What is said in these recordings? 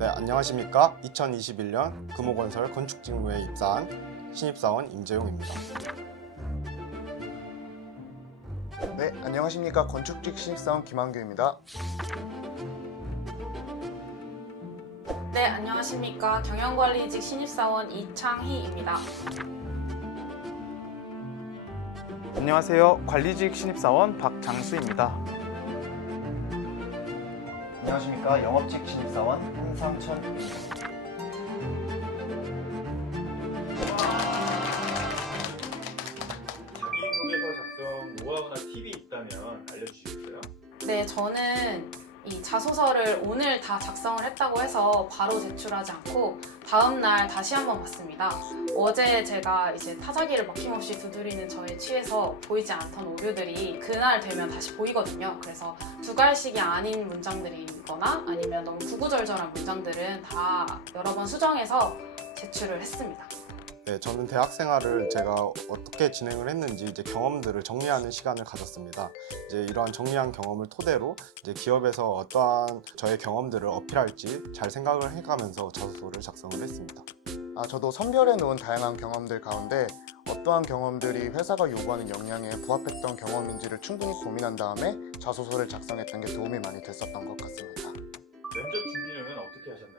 네, 안녕하십니까. 2021년 금호건설 건축직무에 입사한 신입사원 임재용입니다. 네, 안녕하십니까. 건축직 신입사원 김한규입니다. 네, 안녕하십니까. 경영관리직 신입사원 이창희입니다. 안녕하세요. 관리직 신입사원 박장수입니다. 안녕하십니까. 영업직 신입사원 한상천입니다. 자기소개서 작성 노하우나 팁이 있다면 알려주시겠어요? 네, 저는 이 자소서를 오늘 다 작성을 했다고 해서 바로 제출하지 않고 다음날 다시 한번 봤습니다. 어제 제가 이제 타자기를 막힘없이 두드리는 저에 취해서 보이지 않던 오류들이 그날 되면 다시 보이거든요. 그래서 두 갈식이 아닌 문장들이거나 아니면 너무 구구절절한 문장들은 다 여러 번 수정해서 제출을 했습니다. 네, 저는 대학 생활을 제가 어떻게 진행을 했는지 이제 경험들을 정리하는 시간을 가졌습니다. 이제 이러한 정리한 경험을 토대로 이제 기업에서 어떠한 저의 경험들을 어필할지 잘 생각을 해가면서 자소서를 작성을 했습니다. 저도 선별해 놓은 다양한 경험들 가운데 어떠한 경험들이 회사가 요구하는 역량에 부합했던 경험인지를 충분히 고민한 다음에 자소서를 작성했던 게 도움이 많이 됐었던 것 같습니다. 면접 준비는 어떻게 하셨나요?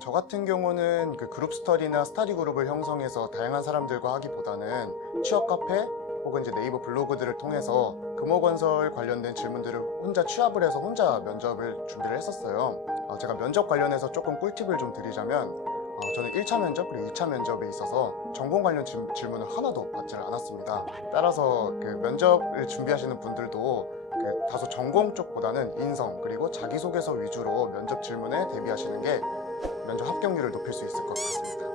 저 같은 경우는 그 그룹 스터디나 스터디 그룹을 형성해서 다양한 사람들과 하기보다는 취업 카페 혹은 이제 네이버 블로그들을 통해서 금호건설 관련된 질문들을 혼자 취합을 해서 혼자 면접을 준비를 했었어요. 제가 면접 관련해서 조금 꿀팁을 좀 드리자면 저는 1차 면접 그리고 2차 면접에 있어서 전공 관련 질문을 하나도 받지를 않았습니다. 따라서 그 면접을 준비하시는 분들도 다소 전공 쪽보다는 인성 그리고 자기소개서 위주로 면접 질문에 대비하시는 게 면접 합격률을 높일 수 있을 것 같습니다.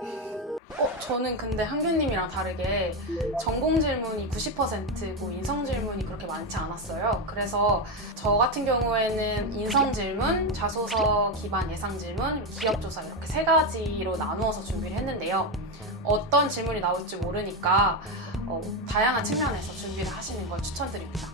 저는 근데 한규님이랑 다르게 전공 질문이 90%고 인성 질문이 그렇게 많지 않았어요. 그래서 저 같은 경우에는 인성 질문, 자소서 기반 예상 질문, 기업 조사 이렇게 세 가지로 나누어서 준비를 했는데요. 어떤 질문이 나올지 모르니까 다양한 측면에서 준비를 하시는 걸 추천드립니다.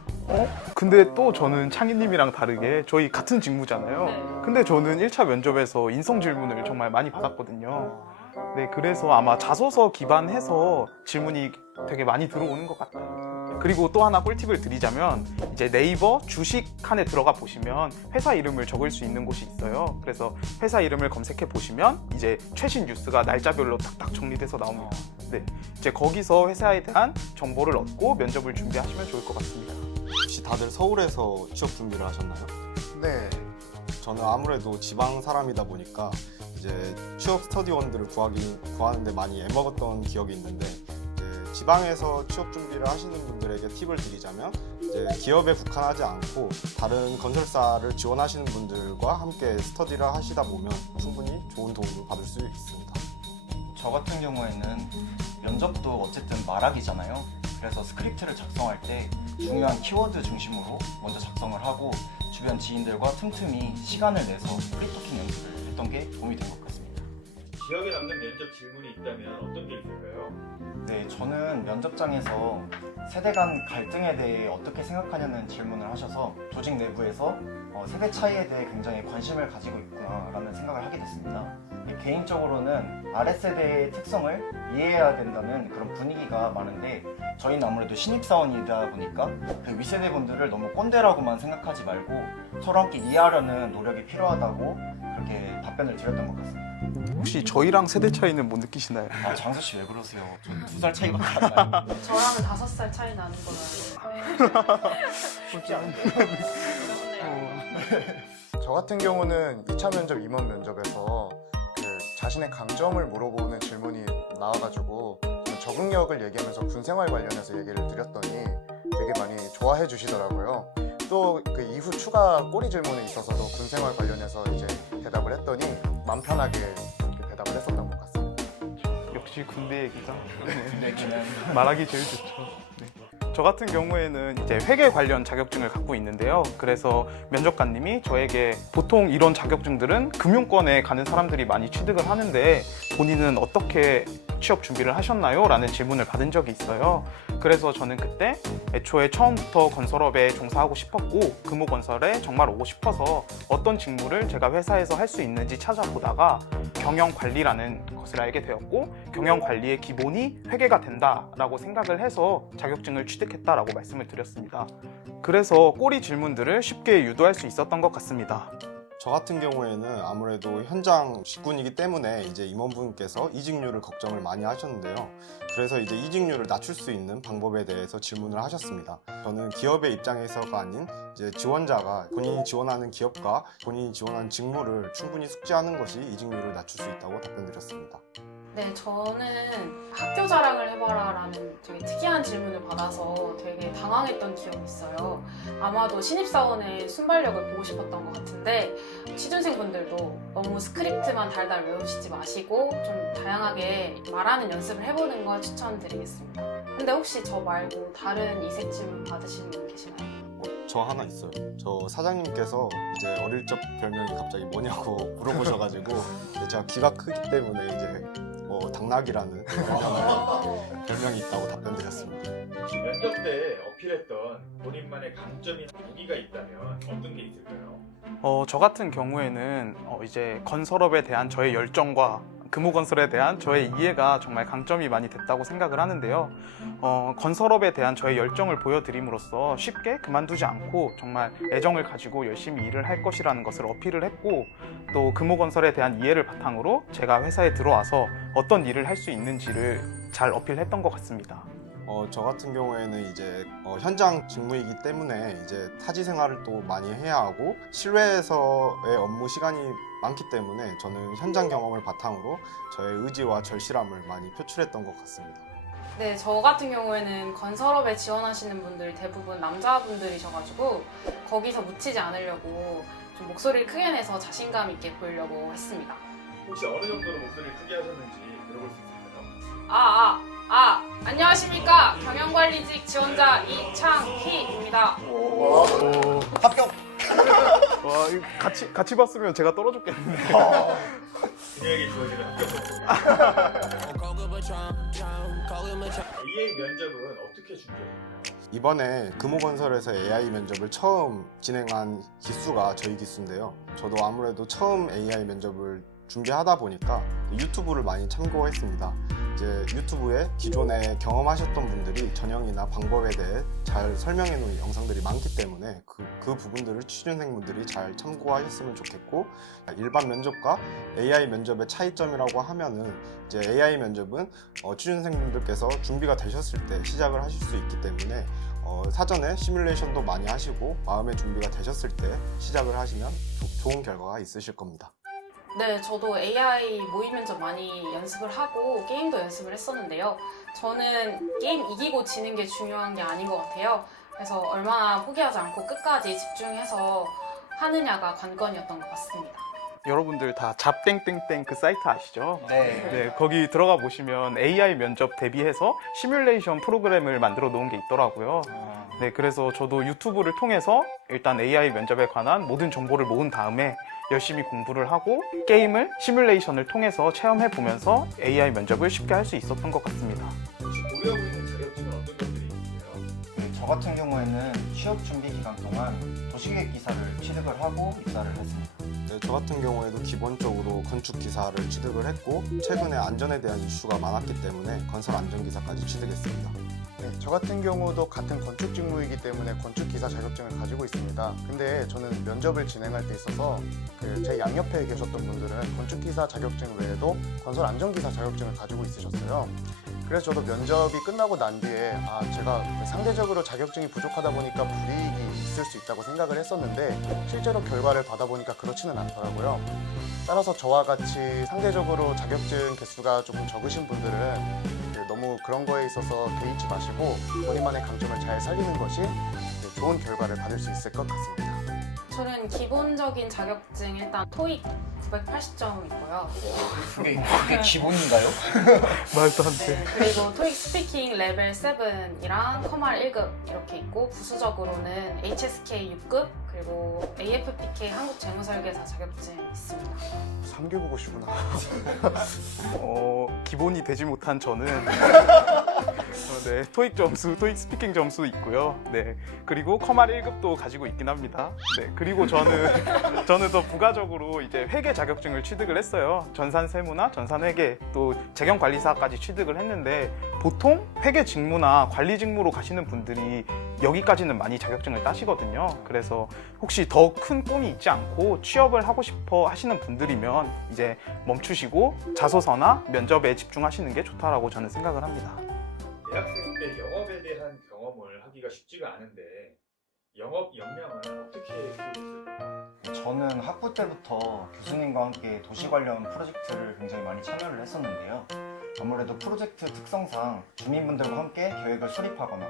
근데 또 저는 창희님이랑 다르게 저희 같은 직무잖아요. 네. 근데 저는 1차 면접에서 인성 질문을 정말 많이 받았거든요. 네, 그래서 아마 자소서 기반해서 질문이 되게 많이 들어오는 것 같아요. 그리고 또 하나 꿀팁을 드리자면 이제 네이버 주식 칸에 들어가 보시면 회사 이름을 적을 수 있는 곳이 있어요. 그래서 회사 이름을 검색해 보시면 이제 최신 뉴스가 날짜별로 딱딱 정리돼서 나옵니다. 네, 이제 거기서 회사에 대한 정보를 얻고 면접을 준비하시면 좋을 것 같습니다. 혹시 다들 서울에서 취업 준비를 하셨나요? 네, 저는 아무래도 지방 사람이다 보니까 이제 취업 스터디원들을 구하는데 많이 애먹었던 기억이 있는데 이제 지방에서 취업 준비를 하시는 분들에게 팁을 드리자면 이제 기업에 국한하지 않고 다른 건설사를 지원하시는 분들과 함께 스터디를 하시다 보면 충분히 좋은 도움을 받을 수 있습니다. 저 같은 경우에는 면접도 어쨌든 말하기잖아요. 그래서 스크립트를 작성할 때 중요한 키워드 중심으로 먼저 작성을 하고 주변 지인들과 틈틈이 시간을 내서 프리토킹 연습을 했던 게 도움이 된 것 같습니다. 기억에 남는 면접 질문이 있다면 어떤 게 있을까요? 네, 저는 면접장에서 세대 간 갈등에 대해 어떻게 생각하냐는 질문을 하셔서 조직 내부에서 세대 차이에 대해 굉장히 관심을 가지고 있구나라는 생각을 하게 됐습니다. 개인적으로는 아랫세대의 특성을 이해해야 된다는 그런 분위기가 많은데 저희는 아무래도 신입사원이다 보니까 그 윗세대분들을 너무 꼰대라고만 생각하지 말고 서로 함께 이해하려는 노력이 필요하다고 그렇게 답변을 드렸던 것 같습니다. 혹시 저희랑 세대 차이는 못 느끼시나요? 장수 씨 왜 그러세요? 저 2살 차이밖에 안 나요. 저랑은 5살 차이 나는 걸로 알고 있어요. 저 같은 경우는 2차 면접, 임원 면접에서 자신의 강점을 물어보는 질문이 나와가지고 적응력을 얘기하면서 군생활 관련해서 얘기를 드렸더니 되게 많이 좋아해 주시더라고요. 또 그 이후 추가 꼬리 질문에 있어서도 군생활 관련해서 이제 대답을 했더니 마음 편하게 이렇게 대답을 했었던 것 같습니다. 역시 군대 얘기가 네, 그냥 말하기 제일 좋죠. 네. 저 같은 경우에는 이제 회계 관련 자격증을 갖고 있는데요. 그래서 면접관님이 저에게 보통 이런 자격증들은 금융권에 가는 사람들이 많이 취득을 하는데 본인은 어떻게 취업 준비를 하셨나요? 라는 질문을 받은 적이 있어요. 그래서 저는 그때 애초에 처음부터 건설업에 종사하고 싶었고 금호건설에 정말 오고 싶어서 어떤 직무를 제가 회사에서 할 수 있는지 찾아보다가 경영관리라는 것을 알게 되었고 경영관리의 기본이 회계가 된다라고 생각을 해서 자격증을 취득했다라고 말씀을 드렸습니다. 그래서 꼬리 질문들을 쉽게 유도할 수 있었던 것 같습니다. 저 같은 경우에는 아무래도 현장 직군이기 때문에 이제 임원분께서 이직률을 걱정을 많이 하셨는데요. 그래서 이제 이직률을 낮출 수 있는 방법에 대해서 질문을 하셨습니다. 저는 기업의 입장에서가 아닌 이제 지원자가 본인이 지원하는 기업과 본인이 지원하는 직무를 충분히 숙지하는 것이 이직률을 낮출 수 있다고 답변드렸습니다. 네, 저는 학교 자랑을 해봐라라는 되게 특이한 질문을 받아서 되게 당황했던 기억이 있어요. 아마도 신입사원의 순발력을 보고 싶었던 것 같은데 취준생분들도 너무 스크립트만 달달 외우시지 마시고 좀 다양하게 말하는 연습을 해보는 걸 추천드리겠습니다. 근데 혹시 저 말고 다른 이색 질문 받으신 분 계시나요? 저 하나 있어요. 저 사장님께서 이제 어릴 적 별명이 갑자기 뭐냐고 물어보셔가지고 제가 귀가 크기 때문에 이제 당나귀라는 별명이 있다고 답변드렸습니다. 혹시 면접 때 어필했던 본인만의 강점이나 무기가 있다면 어떤 게 있을까요? 저 같은 경우에는 이제 건설업에 대한 저의 열정과 금호건설에 대한 저의 이해가 정말 강점이 많이 됐다고 생각을 하는데요. 건설업에 대한 저의 열정을 보여드림으로써 쉽게 그만두지 않고 정말 애정을 가지고 열심히 일을 할 것이라는 것을 어필을 했고 또 금호건설에 대한 이해를 바탕으로 제가 회사에 들어와서 어떤 일을 할 수 있는지를 잘 어필했던 것 같습니다. 저 같은 경우에는 이제 현장 직무이기 때문에 이제 타지 생활을 또 많이 해야 하고 실외에서의 업무 시간이 많기 때문에 저는 현장 경험을 바탕으로 저의 의지와 절실함을 많이 표출했던 것 같습니다. 네, 저 같은 경우에는 건설업에 지원하시는 분들 대부분 남자분들이셔가지고 거기서 묻히지 않으려고 좀 목소리를 크게 내서 자신감 있게 보이려고 했습니다. 혹시 어느 정도로 목소리를 크게 하셨는지 들어볼 수 있을까요? 안녕하십니까. 경영관리직 지원자 이창희입니다. 합격! 와, 이거 같이 봤으면 제가 떨어졌겠는데. 그녀에게 주어지는 합격 AA 면접은 어떻게 준비하셨나요? 이번에 금호건설에서 AI 면접을 처음 진행한 기수가 저희 기수인데요. 저도 아무래도 처음 AI 면접을 준비하다 보니까 유튜브를 많이 참고했습니다. 이제 유튜브에 기존에 경험하셨던 분들이 전형이나 방법에 대해 잘 설명해 놓은 영상들이 많기 때문에 그 부분들을 취준생분들이 잘 참고하셨으면 좋겠고, 일반 면접과 AI 면접의 차이점이라고 하면은 이제 AI 면접은 취준생분들께서 준비가 되셨을 때 시작을 하실 수 있기 때문에 사전에 시뮬레이션도 많이 하시고 마음의 준비가 되셨을 때 시작을 하시면 좋은 결과가 있으실 겁니다. 네, 저도 AI 모의 면접 많이 연습을 하고 게임도 연습을 했었는데요. 저는 게임 이기고 지는 게 중요한 게 아닌 것 같아요. 그래서 얼마나 포기하지 않고 끝까지 집중해서 하느냐가 관건이었던 것 같습니다. 여러분들 다 잡땡땡땡 그 사이트 아시죠? 네. 네, 거기 들어가 보시면 AI 면접 대비해서 시뮬레이션 프로그램을 만들어 놓은 게 있더라고요. 네, 그래서 저도 유튜브를 통해서 일단 AI 면접에 관한 모든 정보를 모은 다음에 열심히 공부를 하고 게임을 시뮬레이션을 통해서 체험해 보면서 AI 면접을 쉽게 할 수 있었던 것 같습니다. 혹시 보유하고 있는 자격증은 어떤 것들이 있으세요? 저 같은 경우에는 취업 준비 기간 동안 도시계획 기사를 취득을 하고 입사를 했습니다. 네, 저 같은 경우에도 기본적으로 건축 기사를 취득을 했고 최근에 안전에 대한 이슈가 많았기 때문에 건설 안전기사까지 취득했습니다. 네, 저 같은 경우도 같은 건축 직무이기 때문에 건축기사 자격증을 가지고 있습니다. 근데 저는 면접을 진행할 때 있어서 제 양옆에 계셨던 분들은 건축기사 자격증 외에도 건설 안전기사 자격증을 가지고 있으셨어요. 그래서 저도 면접이 끝나고 난 뒤에 제가 상대적으로 자격증이 부족하다 보니까 불이익이 있을 수 있다고 생각을 했었는데 실제로 결과를 받아보니까 그렇지는 않더라고요. 따라서 저와 같이 상대적으로 자격증 개수가 조금 적으신 분들은 너무 그런 거에 있어서 개의치 마시고 본인만의 강점을 잘 살리는 것이 좋은 결과를 받을 수 있을 것 같습니다. 저는 기본적인 자격증 일단 토익 980점 있고요. 그게 기본인가요? 말도 안 돼. 네, 그리고 토익 스피킹 레벨 7이랑 커말 1급 이렇게 있고 부수적으로는 HSK 6급 그리고 AFPK 한국재무설계사 자격증 있습니다. 3교국어시구나. 기본이 되지 못한 저는 네, 토익 점수, 토익 스피킹 점수 있고요. 네, 그리고 커말 1급도 가지고 있긴 합니다. 네, 그리고 저는 더 부가적으로 이제 회계 자격증을 취득을 했어요. 전산 세무나 전산 회계 또 재경 관리사까지 취득을 했는데 보통 회계 직무나 관리 직무로 가시는 분들이 여기까지는 많이 자격증을 따시거든요. 그래서 혹시 더 큰 꿈이 있지 않고 취업을 하고 싶어 하시는 분들이면 이제 멈추시고 자소서나 면접에 집중하시는 게 좋다라고 저는 생각을 합니다. 대학생 때 영업에 대한 경험을 하기가 쉽지가 않은데 영업 역량을 어떻게 키우셨을까요? 저는 학부 때부터 교수님과 함께 도시 관련 프로젝트를 굉장히 많이 참여를 했었는데요. 아무래도 프로젝트 특성상 주민분들과 함께 계획을 수립하거나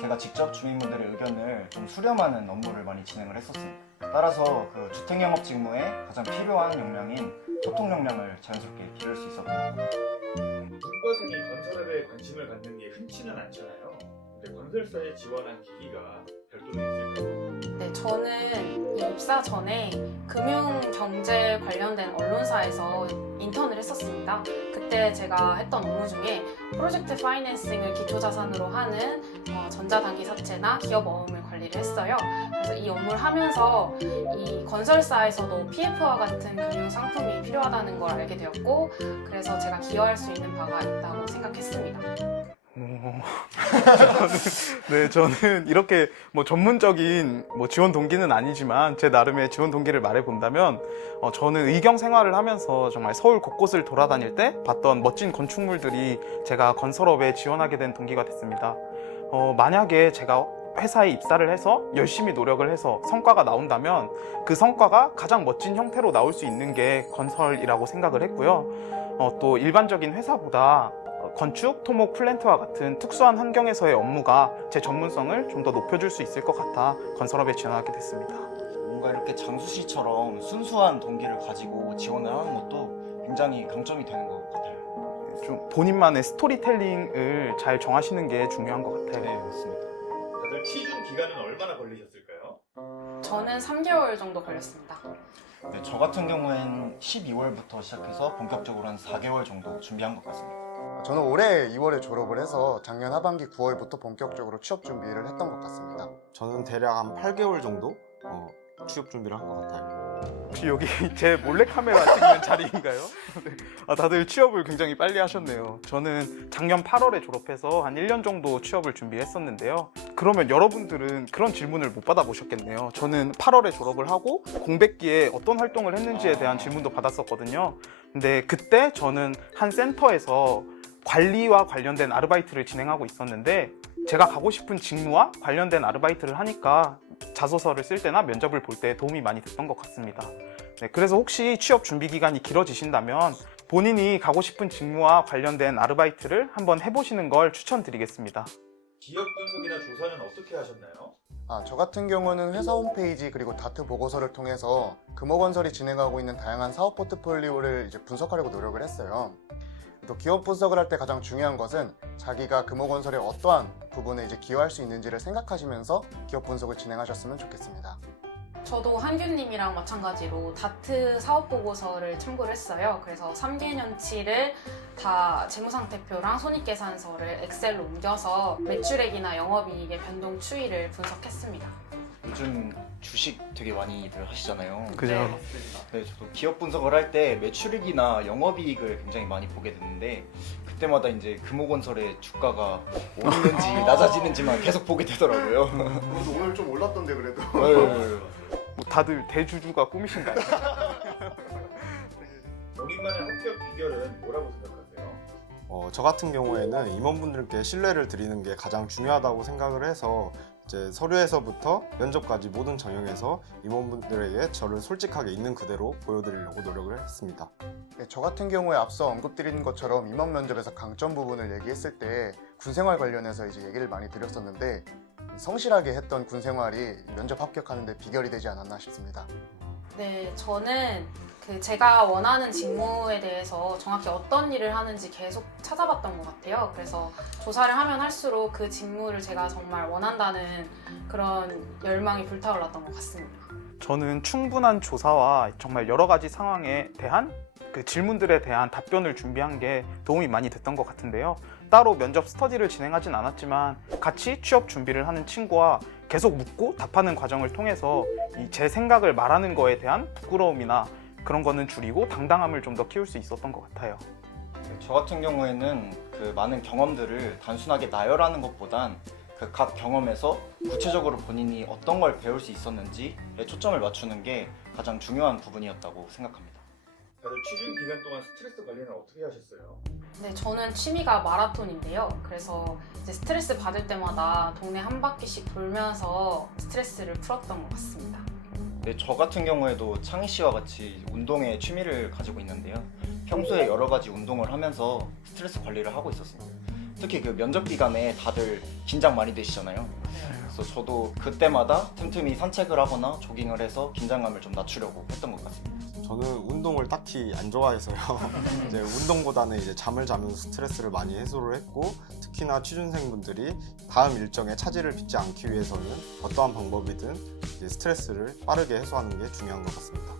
제가 직접 주민분들의 의견을 좀 수렴하는 업무를 많이 진행을 했었습니다. 따라서 그 주택영업 직무에 가장 필요한 역량인 소통 역량을 자연스럽게 기를 수 있었던 것 같아요. 문과생이 건설업에 관심을 갖는 게 흔치는 않잖아요. 근데 건설사에 지원한 계기가 별도로 있을까요? 네, 저는 이 입사 전에 금융 경제 관련된 언론사에서 인턴을 했었습니다. 그때 제가 했던 업무 중에 프로젝트 파이낸싱을 기초 자산으로 하는 전자단기 사채나 기업 어음을 관리를 했어요. 그래서 이 업무를 하면서 이 건설사에서도 PF와 같은 금융 상품이 필요하다는 걸 알게 되었고, 그래서 제가 기여할 수 있는 바가 있다고 생각했습니다. 저는 이렇게 뭐 전문적인 뭐 지원 동기는 아니지만 제 나름의 지원 동기를 말해본다면 저는 의경 생활을 하면서 정말 서울 곳곳을 돌아다닐 때 봤던 멋진 건축물들이 제가 건설업에 지원하게 된 동기가 됐습니다. 만약에 제가 회사에 입사를 해서 열심히 노력을 해서 성과가 나온다면 그 성과가 가장 멋진 형태로 나올 수 있는 게 건설이라고 생각을 했고요. 또 일반적인 회사보다 건축, 토목, 플랜트와 같은 특수한 환경에서의 업무가 제 전문성을 좀 더 높여줄 수 있을 것 같아 건설업에 지원하게 됐습니다. 뭔가 이렇게 장수 씨처럼 순수한 동기를 가지고 지원을 하는 것도 굉장히 강점이 되는 것 같아요. 좀 본인만의 스토리텔링을 잘 정하시는 게 중요한 것 같아요. 네, 맞습니다. 다들 취준 기간은 얼마나 걸리셨을까요? 저는 3개월 정도 걸렸습니다. 네, 저 같은 경우엔 12월부터 시작해서 본격적으로 한 4개월 정도 준비한 것 같습니다. 저는 올해 2월에 졸업을 해서 작년 하반기 9월부터 본격적으로 취업 준비를 했던 것 같습니다. 저는 대략 한 8개월 정도 취업 준비를 한 것 같아요. 혹시 여기 제 몰래카메라 찍는 자리인가요? 네. 다들 취업을 굉장히 빨리 하셨네요. 저는 작년 8월에 졸업해서 한 1년 정도 취업을 준비했었는데요. 그러면 여러분들은 그런 질문을 못 받아보셨겠네요. 저는 8월에 졸업을 하고 공백기에 어떤 활동을 했는지에 대한 질문도 받았었거든요. 근데 그때 저는 한 센터에서 관리와 관련된 아르바이트를 진행하고 있었는데 제가 가고 싶은 직무와 관련된 아르바이트를 하니까 자소서를 쓸 때나 면접을 볼 때 도움이 많이 됐던 것 같습니다. 네, 그래서 혹시 취업 준비 기간이 길어지신다면 본인이 가고 싶은 직무와 관련된 아르바이트를 한번 해보시는 걸 추천드리겠습니다. 기업 분석이나 조사는 어떻게 하셨나요? 저 같은 경우는 회사 홈페이지 그리고 다트 보고서를 통해서 금호건설이 진행하고 있는 다양한 사업 포트폴리오를 이제 분석하려고 노력을 했어요. 또 기업 분석을 할 때 가장 중요한 것은 자기가 금호건설의 어떠한 부분에 이제 기여할 수 있는지를 생각하시면서 기업 분석을 진행하셨으면 좋겠습니다. 저도 한규님이랑 마찬가지로 다트 사업 보고서를 참고를 했어요. 그래서 3개년치를 다 재무상태표랑 손익계산서를 엑셀로 옮겨서 매출액이나 영업이익의 변동 추이를 분석했습니다. 요즘 주식 되게 많이들 하시잖아요. 그죠? 네, 맞습니다. 네, 저도 기업 분석을 할 때 매출액이나 영업이익을 굉장히 많이 보게 되는데 그때마다 이제 금호건설의 주가가 오르는지 낮아지는지만 계속 보게 되더라고요. 오늘 좀 올랐던데 그래도. 뭐 다들 대주주가 꿈이신가요? 본인만의 합격 비결은 뭐라고 생각하세요? 저 같은 경우에는 임원분들께 신뢰를 드리는 게 가장 중요하다고 생각을 해서 이제 서류에서부터 면접까지 모든 정형에서 임원분들에게 저를 솔직하게 있는 그대로 보여드리려고 노력을 했습니다. 네, 저 같은 경우에 앞서 언급드린 것처럼 임원 면접에서 강점 부분을 얘기했을 때 군생활 관련해서 이제 얘기를 많이 드렸었는데 성실하게 했던 군생활이 면접 합격하는 데 비결이 되지 않았나 싶습니다. 네, 저는 제가 원하는 직무에 대해서 정확히 어떤 일을 하는지 계속 찾아봤던 것 같아요. 그래서 조사를 하면 할수록 그 직무를 제가 정말 원한다는 그런 열망이 불타올랐던 것 같습니다. 저는 충분한 조사와 정말 여러 가지 상황에 대한 그 질문들에 대한 답변을 준비한 게 도움이 많이 됐던 것 같은데요. 따로 면접 스터디를 진행하진 않았지만 같이 취업 준비를 하는 친구와 계속 묻고 답하는 과정을 통해서 제 생각을 말하는 거에 대한 부끄러움이나 그런 거는 줄이고 당당함을 좀 더 키울 수 있었던 것 같아요. 저 같은 경우에는 그 많은 경험들을 단순하게 나열하는 것보단 그 각 경험에서 구체적으로 본인이 어떤 걸 배울 수 있었는지에 초점을 맞추는 게 가장 중요한 부분이었다고 생각합니다. 다들 취준 기간 동안 스트레스 관리는 어떻게 하셨어요? 네, 저는 취미가 마라톤인데요. 그래서 이제 스트레스 받을 때마다 동네 한 바퀴씩 돌면서 스트레스를 풀었던 것 같습니다. 네, 저 같은 경우에도 창희 씨와 같이 운동에 취미를 가지고 있는데요. 평소에 여러 가지 운동을 하면서 스트레스 관리를 하고 있었습니다. 특히 그 면접 기간에 다들 긴장 많이 되시잖아요. 그래서 저도 그때마다 틈틈이 산책을 하거나 조깅을 해서 긴장감을 좀 낮추려고 했던 것 같습니다. 저는 운동을 딱히 안 좋아해서요. 이제 운동보다는 이제 잠을 자면서 스트레스를 많이 해소를 했고, 특히나 취준생분들이 다음 일정에 차질을 빚지 않기 위해서는 어떠한 방법이든 이제 스트레스를 빠르게 해소하는 게 중요한 것 같습니다.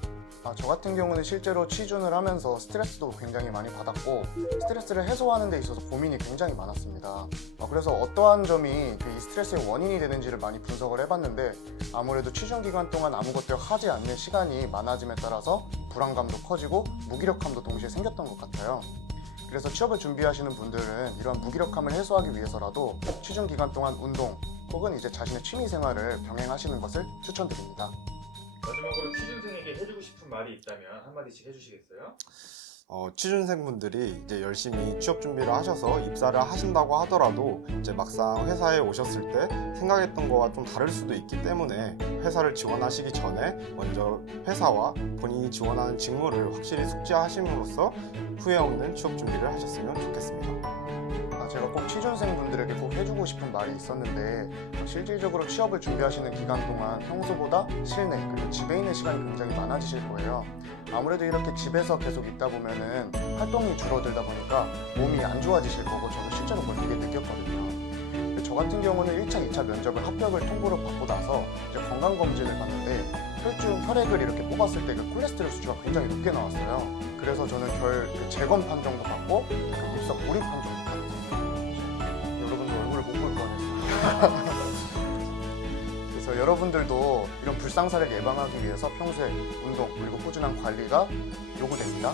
저 같은 경우는 실제로 취준을 하면서 스트레스도 굉장히 많이 받았고 스트레스를 해소하는 데 있어서 고민이 굉장히 많았습니다. 그래서 어떠한 점이 이 스트레스의 원인이 되는지를 많이 분석을 해봤는데 아무래도 취준 기간 동안 아무것도 하지 않는 시간이 많아짐에 따라서 불안감도 커지고 무기력함도 동시에 생겼던 것 같아요. 그래서 취업을 준비하시는 분들은 이러한 무기력함을 해소하기 위해서라도 취준 기간 동안 운동 혹은 이제 자신의 취미 생활을 병행하시는 것을 추천드립니다. 마지막으로 취준생에게 해주고 싶은 말이 있다면 한마디씩 해주시겠어요? 취준생분들이 이제 열심히 취업 준비를 하셔서 입사를 하신다고 하더라도 이제 막상 회사에 오셨을 때 생각했던 거와 좀 다를 수도 있기 때문에 회사를 지원하시기 전에 먼저 회사와 본인이 지원하는 직무를 확실히 숙지하심으로써 후회 없는 취업 준비를 하셨으면 좋겠습니다. 제가 꼭 취준생분들에게 꼭 해주고 싶은 말이 있었는데 실질적으로 취업을 준비하시는 기간 동안 평소보다 실내 그리고 집에 있는 시간이 굉장히 많아지실 거예요. 아무래도 이렇게 집에서 계속 있다 보면은 활동이 줄어들다 보니까 몸이 안 좋아지실 거고 저도 실제로 그걸 되게 느꼈거든요. 저 같은 경우는 1차, 2차 면접을 합격을 통보를 받고 나서 이제 건강검진을 받는데 혈중 혈액을 이렇게 뽑았을 때 그 콜레스테롤 수치가 굉장히 높게 나왔어요. 그래서 저는 재검 판정도 받고 그 입석 몰입 판정도 받았어요. 여러분들 얼굴을 못 볼 뻔했어요. 그래서 여러분들도 이런 불상사를 예방하기 위해서 평소에 운동 그리고 꾸준한 관리가 요구됩니다.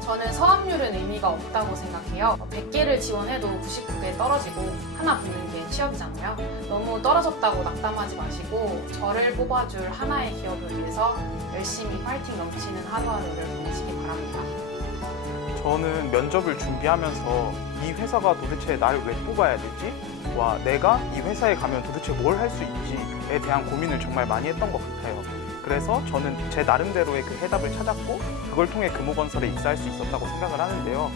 저는 서학률은 의미가 없다고 생각해요. 100개를 지원해도 99개 떨어지고 하나 붙는 게 취업이잖아요. 너무 떨어졌다고 낙담하지 마시고 저를 뽑아줄 하나의 기업을 위해서 열심히 파이팅 넘치는 하루하루를 보내시기 바랍니다. 저는 면접을 준비하면서 이 회사가 도대체 나를 왜 뽑아야 되지? 와, 내가 이 회사에 가면 도대체 뭘 할 수 있지에 대한 고민을 정말 많이 했던 것 같아요. 그래서 저는 제 나름대로의 그 해답을 찾았고 그걸 통해 금호건설에 입사할 수 있었다고 생각을 하는데요.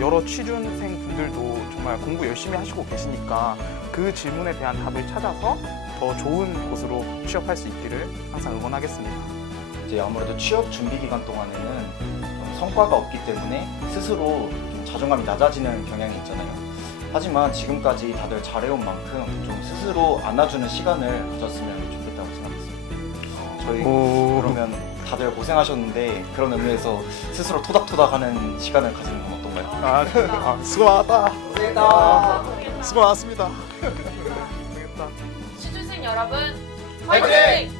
여러 취준생 분들도 정말 공부 열심히 하시고 계시니까 그 질문에 대한 답을 찾아서 더 좋은 곳으로 취업할 수 있기를 항상 응원하겠습니다. 이제 아무래도 취업 준비 기간 동안에는 좀 성과가 없기 때문에 스스로 좀 자존감이 낮아지는 경향이 있잖아요. 하지만 지금까지 다들 잘해온 만큼 좀 스스로 안아주는 시간을 가졌으면 좋겠다고 생각했습니다. 저희 그러면 다들 고생하셨는데 그런 의미에서 스스로 토닥토닥하는 시간을 가지는 건 어떤가요? 수고 많았다. 고생했다. 수고 많았습니다. 취준생 여러분, 화이팅!